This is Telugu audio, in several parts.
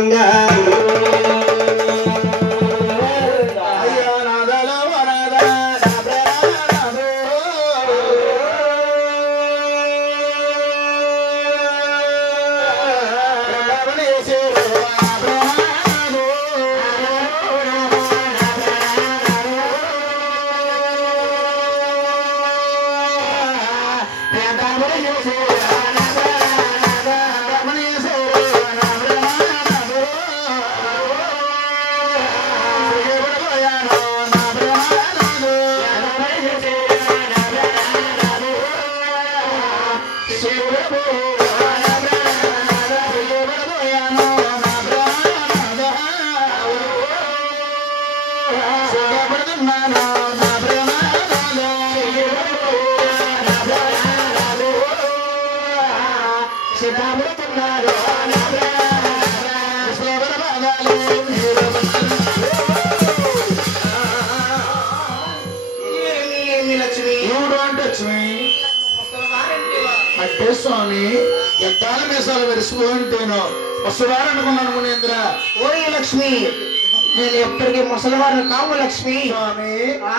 మంగా అంటే స్వామి గద్దాల మీసాలు వెరిసిపోయింటేను ముసలివారు అనుకున్నాను మునీంద్ర. ఓయ్ లక్ష్మి, నేను ఎప్పటికీ ముసలివారు కావు లక్ష్మి. స్వామి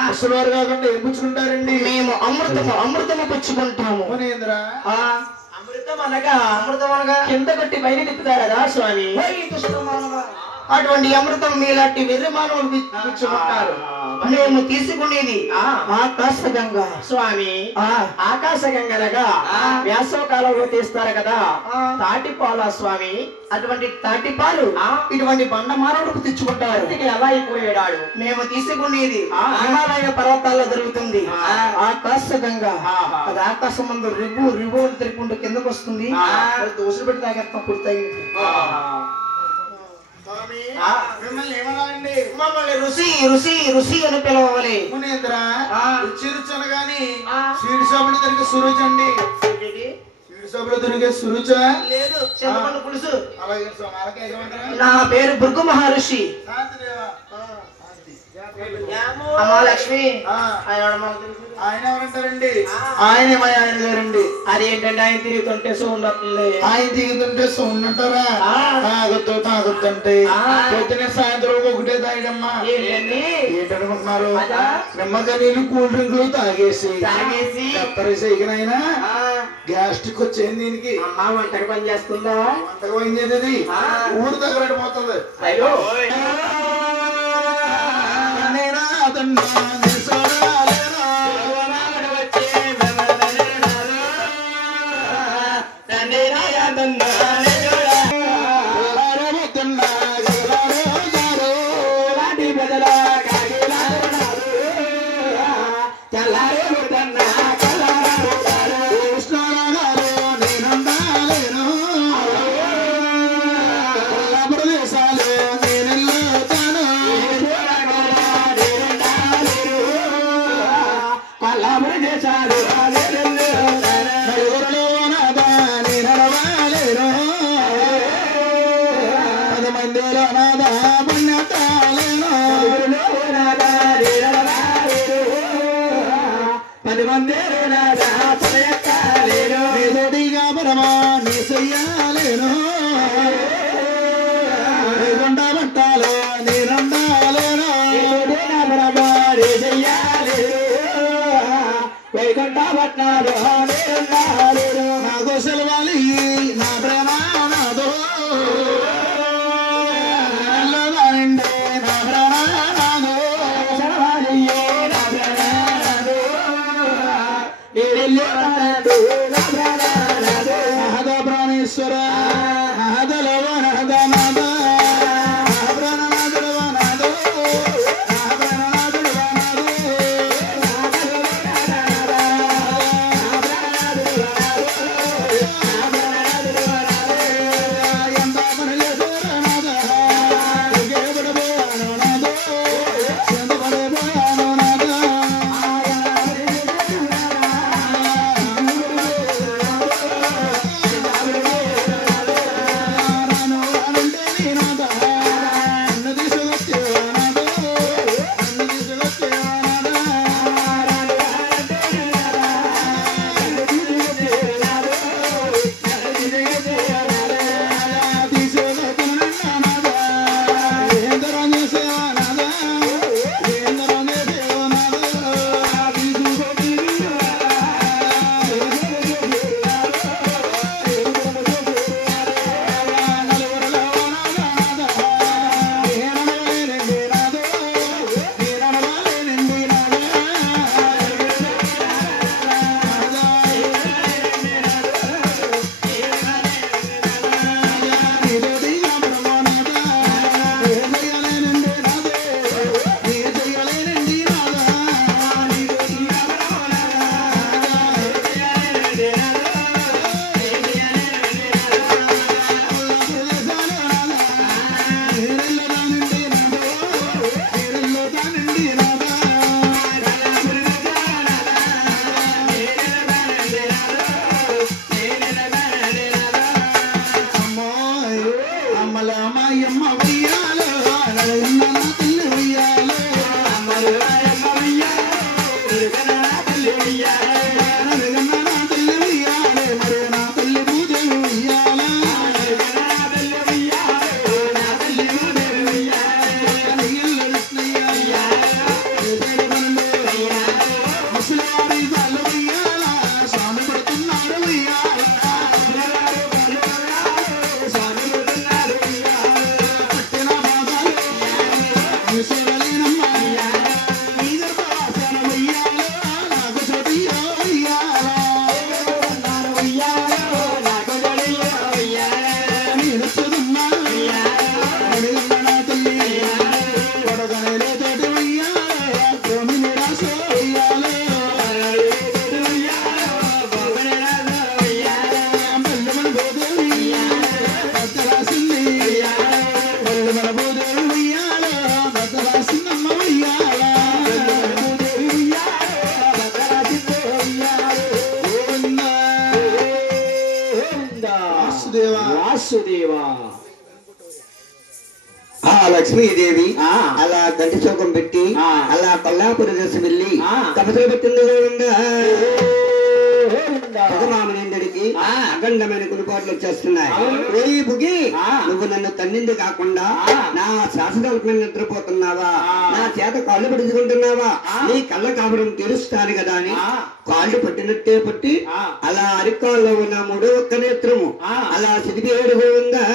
ముసలివారు కాకుండా ఏం పుచ్చుకుంటారండి? మేము అమృతము పుచ్చుకుంటాము మునీంద్ర. అమృతం అనగా కింద కొట్టి బయట తిప్పుతారు కదా స్వామి. అటువంటి అమృతం మీలాంటి వెర్రి మానవులు పుచ్చుకుంటారు. మేము తీసుకునేది ఆకాశగంగా స్వామి. ఆకాశగంగలగా వేసవకాలంలో తీస్తారు కదా తాటిపాల స్వామి. అటువంటి తాటిపాలు ఇటువంటి బండ మానవులకు తెచ్చుకుంటారు. ఎలా అయిపోయాడు? మేము తీసుకునేది హిమాలయ పర్వతాల్లో దొరుకుతుంది ఆకాశగంగా. అది ఆకాశం ముందు రివ్వు తిరుగుకుంటూ కిందకు వస్తుంది. దోసులు పెట్టి తాగేస్తాం కుర్తాయి. మిమ్మల్ని ఏమనాలండి? మమ్మల్ని ఋషి ఋషి ఋషి అని పిలవాలి. మునీంద్ర రుచి రుచి అనగాని స్వీట్ షాప్ లో దొరికే సురుచి అండి. స్వీట్ షాప్ లో దొరికే సురుచ లేదు, చింతపండు పులుసు. అలాగే స్వామి. అలాగే ఏమంటారా? నా పేరు భృగు మహర్షి. అమ్మా లక్ష్మి, ఆయన ఎవరంటారండి? ఆయనే మా ఆయన గారండి. అదేంటంటే ఆయన తిరుగుతుంటే సౌండ్ వస్తుంది. ఆయన దిగుతుంటే సౌండ్ అంటారా? తాగొద్దు తాగొద్దంటే పొద్దున సాయంత్రం ఒకటే తాగడమ్మా. ఏంటనుకుంటున్నారు? నిమ్మకాయ నీళ్ళు కూల్ డ్రింక్లు తాగేసి కత్తరేసిన గ్యాస్ట్రిక్ వచ్చేది దీనికి. అమ్మా వంటకి పని చేస్తుందా? వంటకు పని చేసేది ఊరు తగలడిపోతుంది. అయ్యో అమల మాయమ్మ ఉయ్యాలో అలగన్న నా తల్లి ఉయ్యాలో అమల మాయమ్మ ఉయ్యాలో అలగన్న నా తల్లి ఉయ్యాలో అలగన్న నా తల్లి ఉయ్యాలో మరి నా తల్లి భూదేవి ఉయ్యాలో అలగన్న నా తల్లి ఉయ్యాలో నా తల్లి భూదేవి ఉయ్యాలో కనిగిల్ల కృష్ణయ్య ఉయ్యాలో బండు ఉయ్యాలో ముసలివారి తల్లి ఉయ్యాలో స్వామి పడుతున్నారు ఉయ్యాలో స్వామి పడుతున్నారు ఉయ్యాలో పట్టిన బాధలు ముసలినమ్మ మీద పాసన ఉయ్యాలో నాకు చదియో ఉయ్యాలో ఉయ్యాలో నాకు చదియో ఉయ్యాలో నేను చదువున్నాను ఉయ్యాలో నా తల్లి కొడగనేలో తోటి ఉయ్యాలో కోమిని రాసో ఉయ్యాలో బల్లెమన భూదేవి భర్త రాసింది బల్లెమన భూదేవి ఉయ్యాలో భర్త రాసిందమ్మ ఉయ్యాలో భూదేవి ఉయ్యాలో భర్త రాసింది ఉయ్యాలో గోవిందా వాసుదేవా వాసుదేవా ఆ లక్ష్మీదేవి అలా గంటి చౌకం పెట్టి అలా కొల్లాపురి దేశం వెళ్ళి కమసలు పెట్టింది రామనేంద్రుడికి అఖండమైన కునుపాట్లు వచ్చేస్తున్నాయి. ఓయి బుగి నువ్వు నన్ను తన్నింది కాకుండా నా శాసనాలకు నిద్రపోతున్నావా, నా చేత కాళ్ళు పడుచుకుంటున్నావా, నీ కళ్ళ కాపురం తెలుస్తాను కదా అని కాళ్ళు పట్టినట్టే పట్టి అలా అరికాల్లో ఉన్న మూడో ఒక్క నేత్రము అలా సిదిపేడు గోవిందా